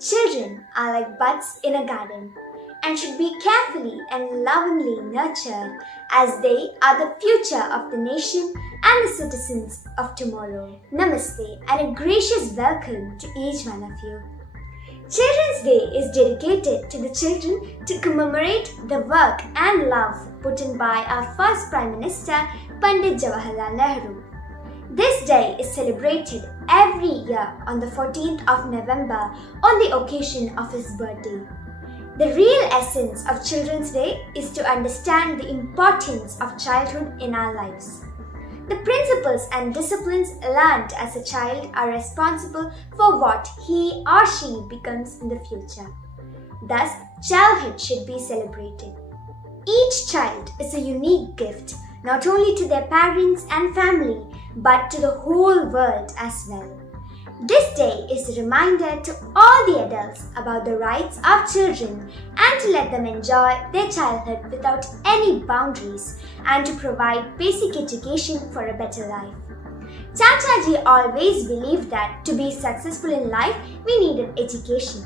Children are like buds in a garden and should be carefully and lovingly nurtured as they are the future of the nation and the citizens of tomorrow. Namaste and a gracious welcome to each one of you. Children's Day is dedicated to the children to commemorate the work and love put in by our first Prime Minister Pandit Jawaharlal Nehru. This day is celebrated every year on the 14th of November on the occasion of his birthday. The real essence of Children's Day is to understand the importance of childhood in our lives. The principles and disciplines learned as a child are responsible for what he or she becomes in the future. Thus, childhood should be celebrated. Each child is a unique gift, not only to their parents and family, but to the whole world as well. This day is a reminder to all the adults about the rights of children and to let them enjoy their childhood without any boundaries and to provide basic education for a better life. Chachaji always believed that to be successful in life, we needed education.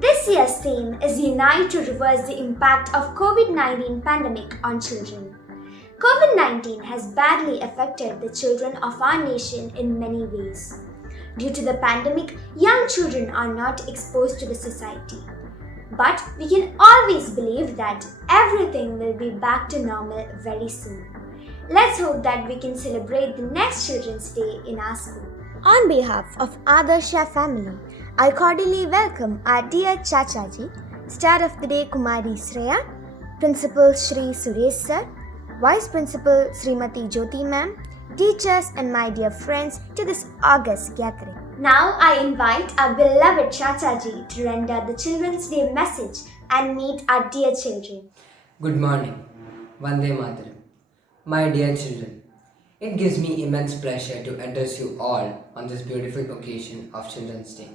This year's theme is Unite to reverse the impact of COVID-19 pandemic on children. COVID-19 has badly affected the children of our nation in many ways. Due to the pandemic, young children are not exposed to the society. But we can always believe that everything will be back to normal very soon. Let's hope that we can celebrate the next Children's Day in our school. On behalf of Adarsha family, I cordially welcome our dear Chachaji, Star of the Day Kumari Sreya, Principal Shri Suresh Sir, Vice Principal Srimati Jyoti Ma'am, teachers and my dear friends to this august gathering. Now I invite our beloved Chachaji to render the Children's Day message and meet our dear children. Good morning, Vande Mataram. My dear children, it gives me immense pleasure to address you all on this beautiful occasion of Children's Day.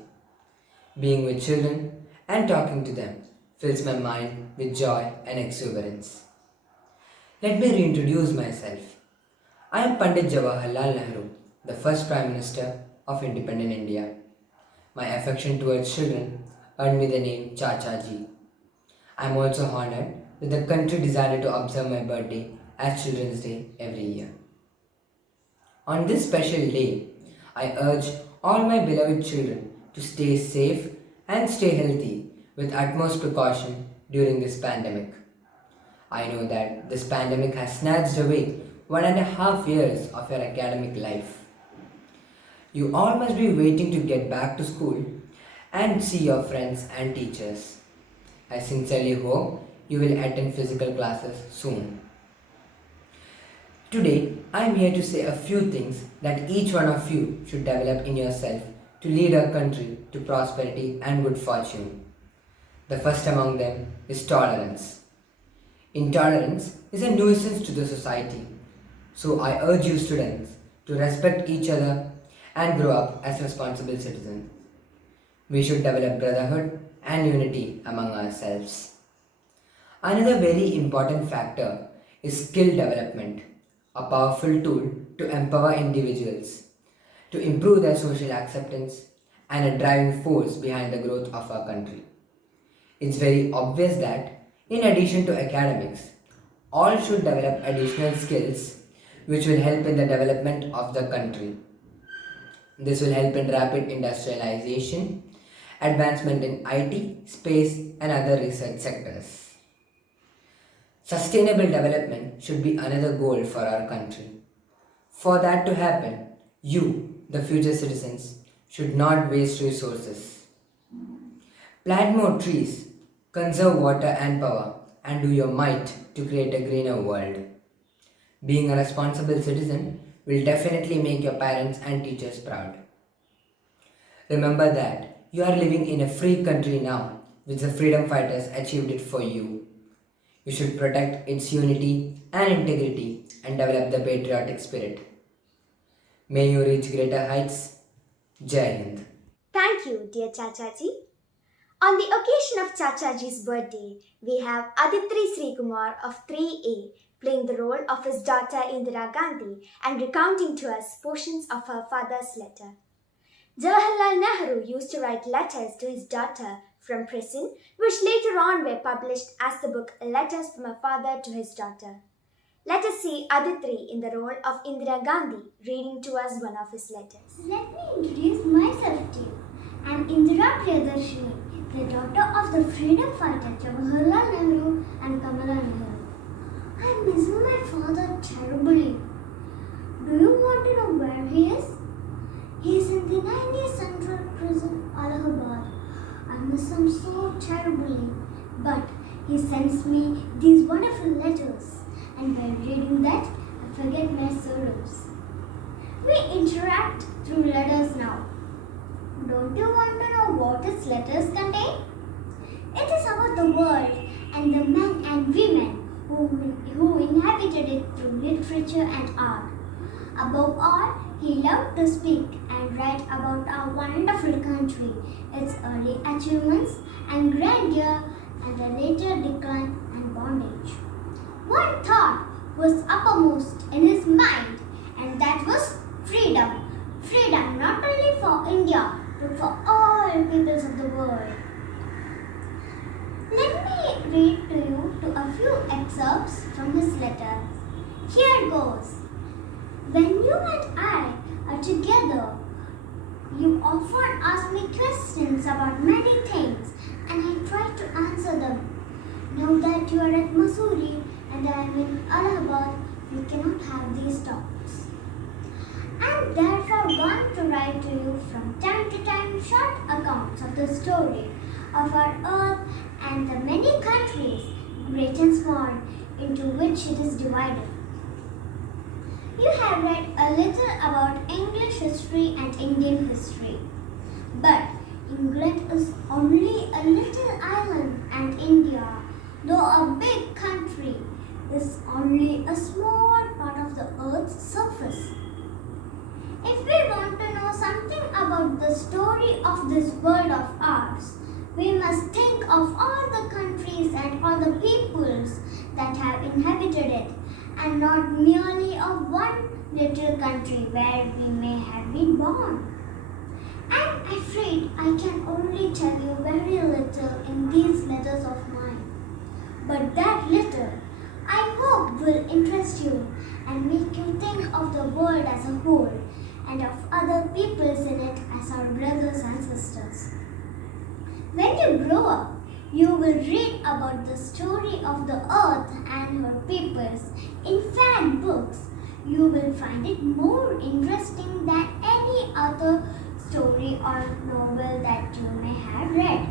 Being with children and talking to them fills my mind with joy and exuberance. Let me reintroduce myself. I am Pandit Jawaharlal Nehru, the first Prime Minister of independent India. My affection towards children earned me the name Chachaji. I am also honored that the country decided to observe my birthday as Children's Day every year. On this special day, I urge all my beloved children to stay safe and stay healthy with utmost precaution during this pandemic. I know that this pandemic has snatched away 1.5 years of your academic life. You all must be waiting to get back to school and see your friends and teachers. I sincerely hope you will attend physical classes soon. Today, I am here to say a few things that each one of you should develop in yourself to lead our country to prosperity and good fortune. The first among them is tolerance. Intolerance is a nuisance to the society. So I urge you students to respect each other and grow up as responsible citizens. We should develop brotherhood and unity among ourselves. Another very important factor is skill development, a powerful tool to empower individuals, to improve their social acceptance, and a driving force behind the growth of our country. It's very obvious that, in addition to academics, all should develop additional skills which will help in the development of the country. This will help in rapid industrialization, advancement in IT, space, and other research sectors. Sustainable development should be another goal for our country. For that to happen, you, the future citizens, should not waste resources. Plant more trees, conserve water and power, and do your might to create a greener world. Being a responsible citizen will definitely make your parents and teachers proud. Remember that you are living in a free country now, which the freedom fighters achieved it for you. You should protect its unity and integrity and develop the patriotic spirit. May you reach greater heights. Jai Hind. Thank you, dear Chachaji. On the occasion of Chachaji's birthday, we have Aditri Srikumar of 3A playing the role of his daughter Indira Gandhi and recounting to us portions of her father's letter. Jawaharlal Nehru used to write letters to his daughter from prison, which later on were published as the book Letters from a Father to His Daughter. Let us see Aditri in the role of Indira Gandhi reading to us one of his letters. Let me introduce myself to you. I am Indira Priyadarshini, the daughter of the freedom fighter Jawaharlal Nehru and Kamala Nehru. I am missing my father terribly. Do you want to know where he is? He is in the 90th Central Prison, Allahabad. I miss him so terribly, but he sends me these wonderful letters, and by reading that, I forget my sorrows. We interact through letters now. Don't you want to know what his letters contain? It is about the world and the men and women who inhabited it through literature and art. Above all, he loved to speak and write about our wonderful country, its early achievements and grandeur, and the later decline and bondage. One thought was uppermost in his mind, and that was freedom. Freedom not only for India, but for all peoples of the world. Let me read to you a few excerpts from his letter. Here goes. When you and I are together, you often ask me questions about many things, and I try to answer them. Now that you are at Mussoorie and I am in Allahabad, we cannot have these talks. I am therefore going to write to you from time to time short accounts of the story of our earth and the many countries, great and small, into which it is divided. You have read a little about English history and Indian history, but England is only a little island and India, though a big country, is only a small part of the earth's surface. If we want to know something about the story of this world of ours, we must think of all the countries and all the peoples that have inhabited it, and not merely of one little country where we may have been born. I am afraid I can only tell you very little in these letters of mine, but that little I hope will interest you and make you think of the world as a whole and of other peoples in it as our brothers and sisters. When you grow up, you will read about the story of the earth and her peoples in fact books. You will find it more interesting than any other story or novel that you may have read.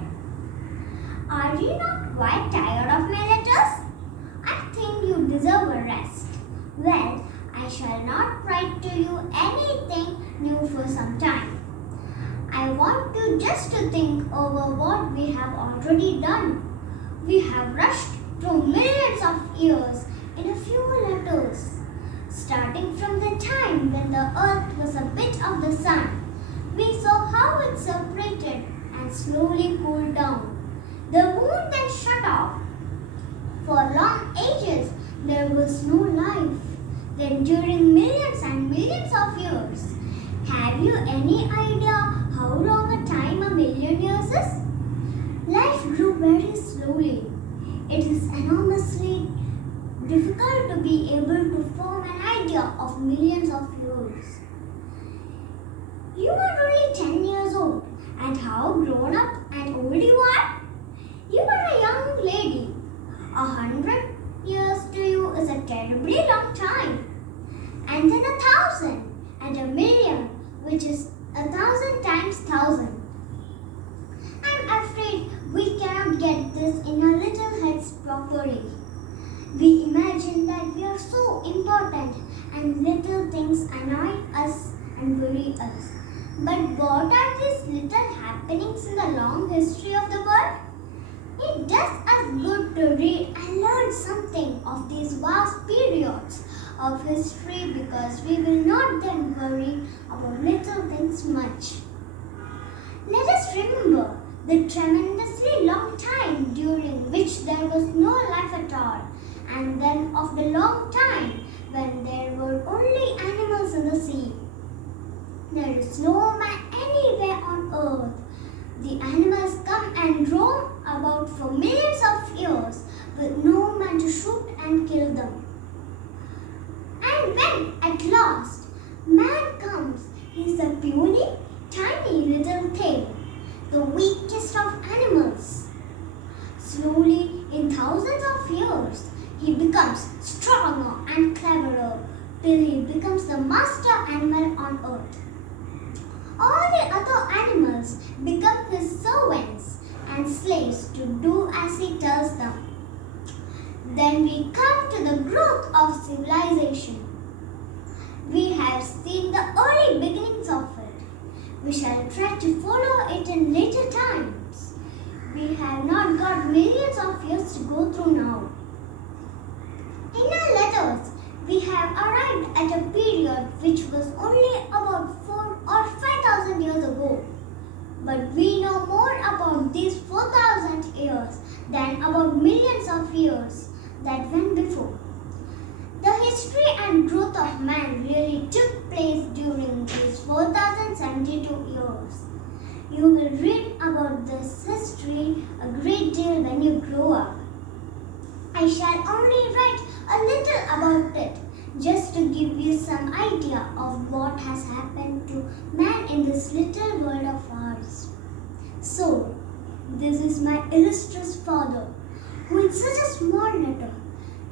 Are you not quite tired of my letters? I think you deserve a rest. Well, I shall not write to you anything new for some time. I want you just to think over what we have already done. We have rushed through millions of years in a few letters. Starting from the time when the earth was a bit of the sun, we saw how it separated and slowly cooled down. The moon then shut off. For long ages, there was no life. Then during millions and millions of years, have you any idea how long a time a million years is? Life grew very slowly. It is enormously difficult to be able to form an idea of millions of years. You are only 10 years old, and how grown up and old you are? You are a young lady. 100 years to you is a terribly long time. And then 1,000 and a million, which is 1,000 times 1,000. I'm afraid we cannot get this in our little heads properly. We imagine that we are so important and little things annoy us and worry us. But what are these little happenings in the long history of the world? It does us good to read and learn something of these vast periods of history, because we will not then worry about little things much. Let us remember the tremendously long time during which there was no life at all, and then of the long time when there were only animals in the sea. There is no man anywhere on earth. The animals come and roam about for millions of years with no man to shoot and kill them. And when at last man comes, he is a puny, tiny little thing, the weakest of animals. Slowly, in thousands of years, he becomes stronger and cleverer till he becomes the master animal on earth. All the other animals become his servants and slaves to do as he tells them. Then we come to the growth of civilization. We have seen the early beginnings of it. We shall try to follow it in later times. We have not got millions of years to go through now. In our letters, we have arrived at a period which was only about 4 or 5,000 years ago. But we know more about these 4,000 years than about millions of years that went before. The history and growth of man really took place during these 4,072 years. You will read about this history a great deal when you grow up. I shall only write a little about it, just to give you some idea of what has happened to man in this little world of ours. So, this is my illustrious father, who in such a small letter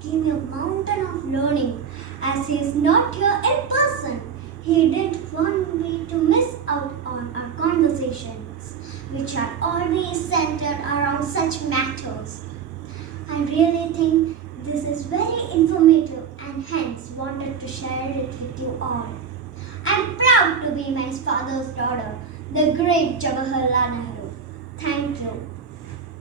gave me a mountain of learning. As he is not here in person, he didn't want me to miss out on our conversations, which are always centered around such matters. I really think this is very informative and hence wanted to share it with you all. I'm proud to be my father's daughter, the great Jawaharlal Nehru. Thank you.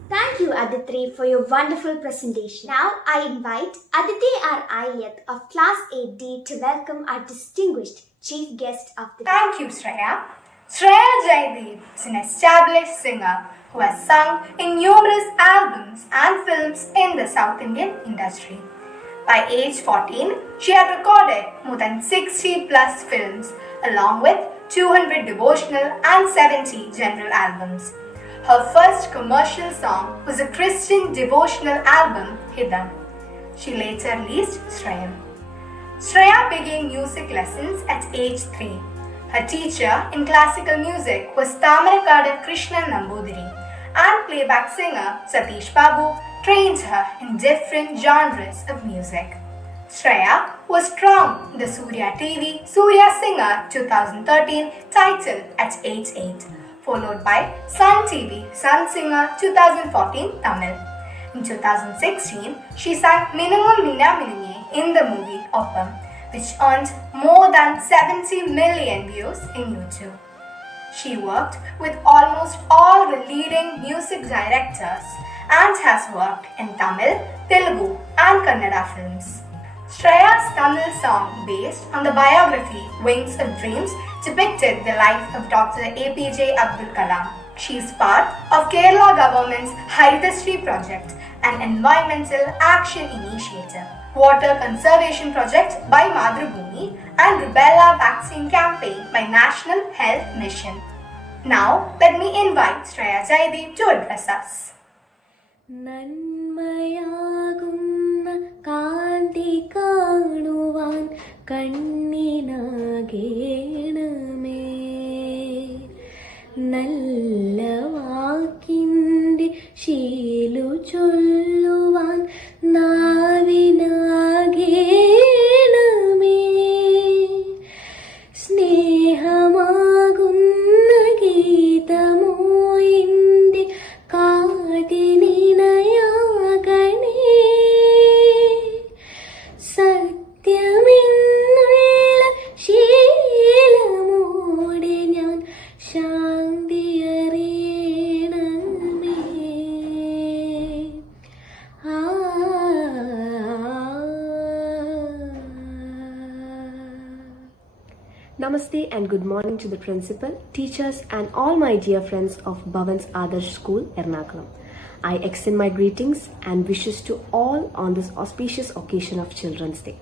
Thank you, Aditi, for your wonderful presentation. Now I invite Aditi R. Ayat of Class 8D to welcome our distinguished chief guest of the day. Thank you, Shreya. Shreya Jaideep is an established singer who has sung in numerous albums and films in the South Indian industry. By age 14, she had recorded more than 60 plus films along with 200 devotional and 70 general albums. Her first commercial song was a Christian devotional album, Hidam. She later released Shreyam. Shreya began music lessons at age 3. Her teacher in classical music was Tamarakada Krishnan Nambudiri, and playback singer Satish Babu trained her in different genres of music. Shreya was strong in the Surya TV Surya Singer 2013 title at age 8, followed by Sun TV Sun Singer 2014 Tamil. In 2016, she sang Minimum Minna Minime in the movie Oppam, which earned more than 70 million views in YouTube. She worked with almost all the leading music directors and has worked in Tamil, Telugu and Kannada films. Shreya's Tamil song based on the biography Wings of Dreams depicted the life of Dr. APJ Abdul Kalam. She is part of Kerala government's Haridashri project, an environmental action initiative, water conservation project by Madhrubhumi and rubella vaccine campaign by National Health Mission. Now, let me invite Shreya Jaideep to address us. നന്മയാകുന്ന കാന്തി കാണുവാൻ കണ്ണിനാകേണമേ നല്ല വാക്കിൻ്റെ ശീലു ചൊല്ലുവാൻ നാവിനാകേണമേ സ്നേഹമാകുന്ന ഗീതമോ എൻ്റെ കാതിനിണയാകണേ സത്യമെന്നുള്ള ശീലമോടെ ഞാൻ ശാന്തി അറിയണമേ. Namaste and good morning to the principal, teachers and all my dear friends of Bhavan's Adarsh School, Ernakulam. I extend my greetings and wishes to all on this auspicious occasion of Children's Day.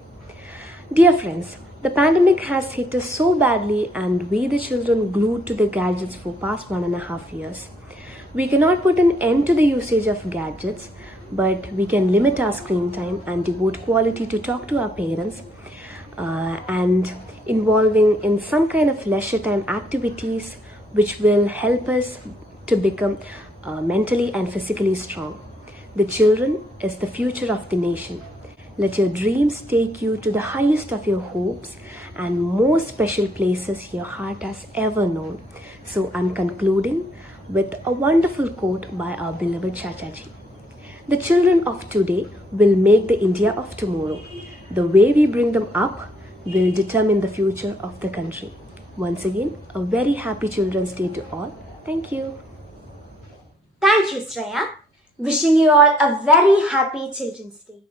Dear friends, The pandemic has hit us so badly, and we, the children, glued to the gadgets for past 1.5 years. We cannot put an end to the usage of gadgets, but we can limit our screen time and devote quality to talk to our parents and involving in some kind of leisure time activities which will help us to become mentally and physically strong. The children is the future of the nation. Let your dreams take you to the highest of your hopes and most special places your heart has ever known. So I'm concluding with a wonderful quote by our beloved Chachaji. The children of today will make the India of tomorrow. The way we bring them up will determine the future of the country. Once again, a very happy Children's Day to all. Thank you. Thank you, Shreya. Wishing you all a very happy Children's Day.